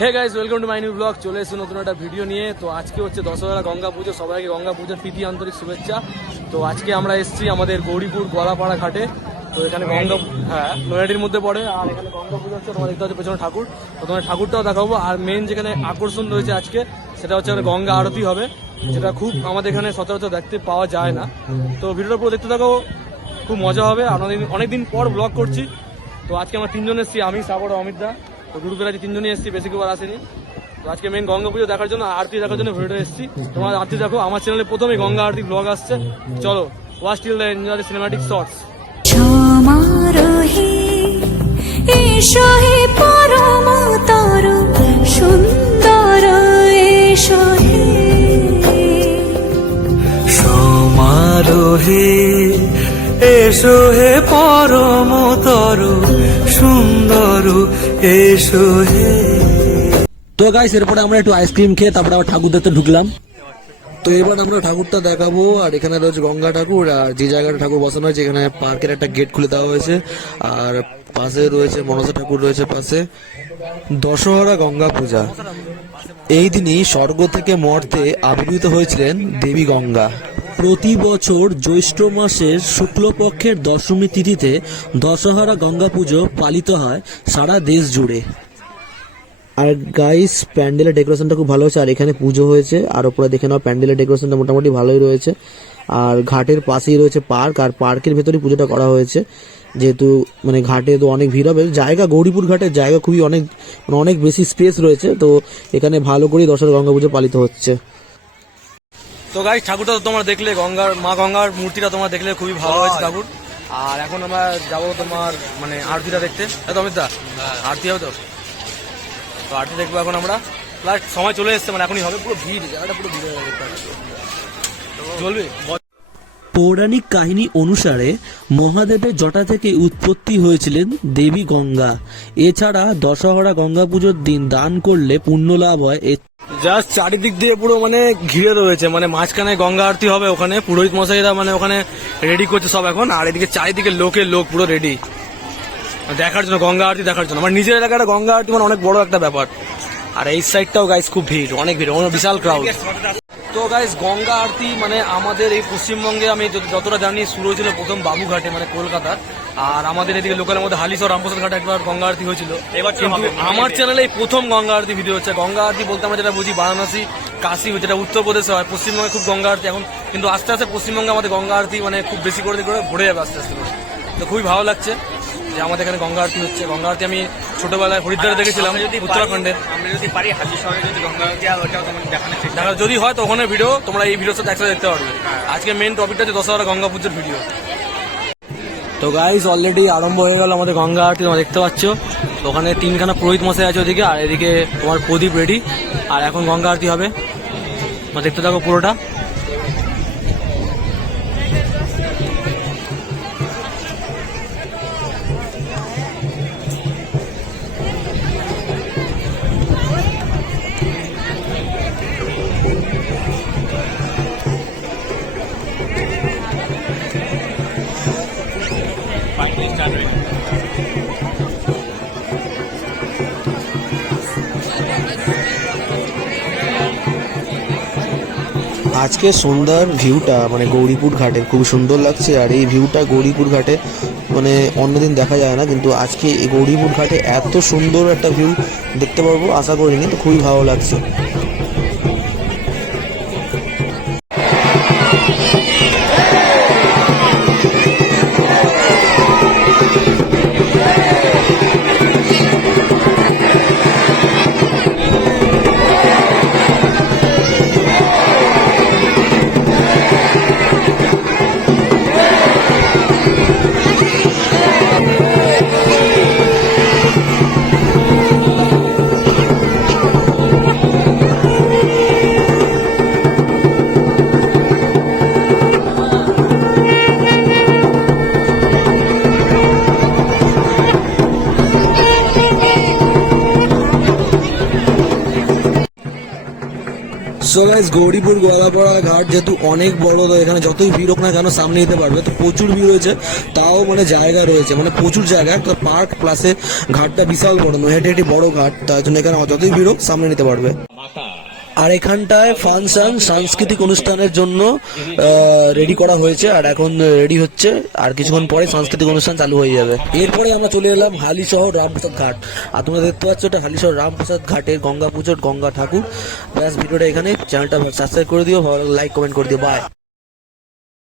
Hey guys welcome to my new vlog চলে এসে নতুন একটা ভিডিও নিয়ে। তো আজকে হচ্ছে দশহরা গঙ্গা পুজো। সবাইকে গঙ্গা পুজোর প্রীতি আন্তরিক শুভেচ্ছা। তো আজকে আমরা এসেছি আমাদের গৌরীপুর গলাপাড়া ঘাটে। তো এখানে গঙ্গা হ্যাঁ নয়াডির মধ্যে পড়ে। আর এখানে গঙ্গা পুজো হচ্ছে তোমার দেখতে হচ্ছে পেছনে ঠাকুর। তো তোমার ঠাকুরটাও দেখাবো। আর মেন যেখানে আকর্ষণ রয়েছে আজকে সেটা হচ্ছে গঙ্গা আরতি হবে। যেটা খুব আমাদের এখানে সচরাচর দেখতে পাওয়া যায় না। তো ভিডিওটা পুরো দেখতে থাকো। খুব মজা হবে। আর অনেকদিন অনেকদিন পর ব্লগ করছি। তো আজকে আমরা তিনজন এসেছি। আমি সাগর অমিত দা। তো গ্রুপের আজকে তিনজনই এসেছি, বেশি কেউ আসেনি। তো আজকে মেন গঙ্গা পুজো দেখার জন্য, আরতি দেখার জন্য ভিডিওটা এসেছি। তোমার আরতি দেখো, আমার চ্যানেলে প্রথমে গঙ্গা আরতি ব্লগ আসছে। চলো watch till the enjoy cinematic shorts এসো পরম সুন্দর এসো হে। তো গাইস এরপরে আমরা একটু আইসক্রিম খেয়ে তারপরে আবার ঠাকুর দেখতে ঢুকলাম। তো এবার আমরা ঠাকুরটা দেখাবো, আর এখানে রয়েছে গঙ্গা ঠাকুর, আর যে জায়গাটা ঠাকুর বসানো হয়েছে, এখানে পার্কের একটা গেট খুলে দেওয়া হয়েছে। আর পাশে রয়েছে, মনসা ঠাকুর রয়েছে পাশে। দশহরা গঙ্গা পূজা। এই দিনই স্বর্গ থেকে মর্তে আবির্ভূত হয়েছিলেন দেবী গঙ্গা। প্রতি বছর জ্যৈষ্ঠ মাসের শুক্লপক্ষের দশমী তিথিতে দশহরা গঙ্গা পুজো পালিত হয় সারা দেশ জুড়ে। আর গাইস প্যান্ডেলের ডেকোরেশনটা খুব ভালো হয়েছে, আর এখানে পুজো হয়েছে, আর ওপরে দেখে নাও প্যান্ডেলের ডেকোরেশনটা মোটামুটি ভালোই রয়েছে। আর ঘাটের পাশেই রয়েছে পার্ক আর পার্কের ভেতরেই পুজোটা করা হয়েছে। যেহেতু মানে ঘাটে তো অনেক ভিড় হবে, জায়গা, গৌরীপুর ঘাটের জায়গা খুবই অনেক মানে অনেক বেশি স্পেস রয়েছে, তো এখানে ভালো করেই দশরা গঙ্গা পুজো পালিত হচ্ছে। তো গাই ঠাকুরটা তো তোমরা দেখলে গঙ্গার মা গঙ্গার মূর্তিটা তোমরা দেখলে খুবই ভালো হয়েছে ঠাকুর। আর এখন আমরা যাব তোমার মানে আরতিটা দেখতে। তো অমিত দা আরতি হবে তো? তো আরতি দেখব এখন আমরা। প্লাস সময় চলে এসছে মানে এখনই হবে। পুরো ভিড় জায়গাটা পুরো ভিড় হয়ে যাবে চলবে পৌরাণিক কাহিনী অনুসারে মহাদেবের জটা থেকে উৎপত্তি হয়েছিলেন দেবী গঙ্গা। এছাড়া দশহরা গঙ্গা পুজোর দিন দান করলে পুণ্য লাভ হয়। জাস্ট চারিদিক দিয়ে পুরো মানে ঘিরে রয়েছে মানে মাঝখানে গঙ্গা আরতি হবে ওখানে, পুরোহিত মশাইরা মানে ওখানে রেডি করছে সব এখন, আর এদিকে চারিদিকে লোকে লোক পুরো রেডি দেখার জন্য, গঙ্গা আরতি দেখার জন্য। আমার নিজের এলাকাটা গঙ্গা আরতি মানে অনেক বড় একটা ব্যাপার। আর এই সাইডটাও গাইস খুব ভিড়, অনেক ভিড় বিশাল ক্রাউড তো গাইস গঙ্গা আরতি মানে আমাদের এই পশ্চিমবঙ্গে আমি যতটা জানি শুরু হয়েছিল প্রথম বাবুঘাটে মানে কলকাতার। আর আমাদের এদিকে লোকালের মধ্যে হালিশহর রামপ্রসাদ ঘাটে একবার গঙ্গা আরতি হয়েছিল। এবার আমার চ্যানেলে এই প্রথম গঙ্গা আরতি ভিডিও হচ্ছে। গঙ্গা আরতি বলতে আমরা যেটা বুঝি বারাণসী কাশী যেটা উত্তরপ্রদেশে হয় পশ্চিমবঙ্গে খুব গঙ্গা আরতি। এখন কিন্তু আস্তে আস্তে পশ্চিমবঙ্গে আমাদের গঙ্গা আরতি মানে খুব বেশি করে করে ভরে যাবে আস্তে আস্তে করে। তো খুবই ভালো লাগছে। যে আমাদের এখানে গঙ্গা আরতি হচ্ছে। গঙ্গা আরতি আমি ছোটবেলায় হরিদ্বারে দেখেছিলাম উত্তরাখণ্ডের আমরা যদি পারি হাজির শহরে যদি গঙ্গা নদী ওটাও তোমার দেখানোর চেষ্টা দেখা যদি হয় তো ওখানে ভিডিও তোমরা এই ভিডিওর সাথে একসাথে দেখতে পারবে। আজকে মেন টপিকটা হচ্ছে দশহরা গঙ্গা পুজোর ভিডিও তো গাইস অলরেডি আরম্ভ হয়ে গেল আমাদের গঙ্গা আরতি তোমরা দেখতে পাচ্ছ। ওখানে তিনখানা পুরোহিত মশাই আছে ওদিকে আর এদিকে তোমার প্রদীপ রেডি আর এখন গঙ্গা আরতি হবে। তোমরা দেখতে থাকো পুরোটা। আজকে সুন্দর ভিউটা মানে গৌরীপুর ঘাটের খুব সুন্দর লাগছে, আর এই ভিউটা গৌরীপুর ঘাটে মানে অন্যদিন দেখা যায় না, কিন্তু আজকে এই গৌরীপুর ঘাটে এত সুন্দর একটা ভিউ দেখতে পারব, আশা করিনি, তো খুবই ভালো লাগছে। সো গাইস গৌরীপুর, গোয়ালাপাড়া ঘাট যেহেতু অনেক বড়, তো এখানে যতই ভিড় হোক না কেন সামনে নিতে পারবে। তো প্রচুর ভিড় হয়েছে তাও মানে জায়গা রয়েছে মানে প্রচুর জায়গা। তো পার্ক প্লাসে ঘাটটা বিশাল বড় নয় এটি একটি বড় ঘাট, তার জন্য এখানে যতই ভিড় হোক সামনে নিতে পারবে। আর এখানটায় ফাংশন সাংস্কৃতিক অনুষ্ঠানের জন্য রেডি করা হয়েছে, আর এখন রেডি হচ্ছে, আর কিছুক্ষণ পরে সাংস্কৃতিক অনুষ্ঠান চালু হয়ে যাবে। এরপরে আমরা চলে এলাম হালিশহর রামপ্রসাদ ঘাট। আর তোমরা দেখতে পাচ্ছ এটা হালিশহর রামপ্রসাদ ঘাটের গঙ্গা পুজোর গঙ্গা ঠাকুর। ব্যাস, ভিডিওটা এখানে চ্যানেলটা সাবস্ক্রাইব করে দিও, ভালো লাইক কমেন্ট করে দিও। বাই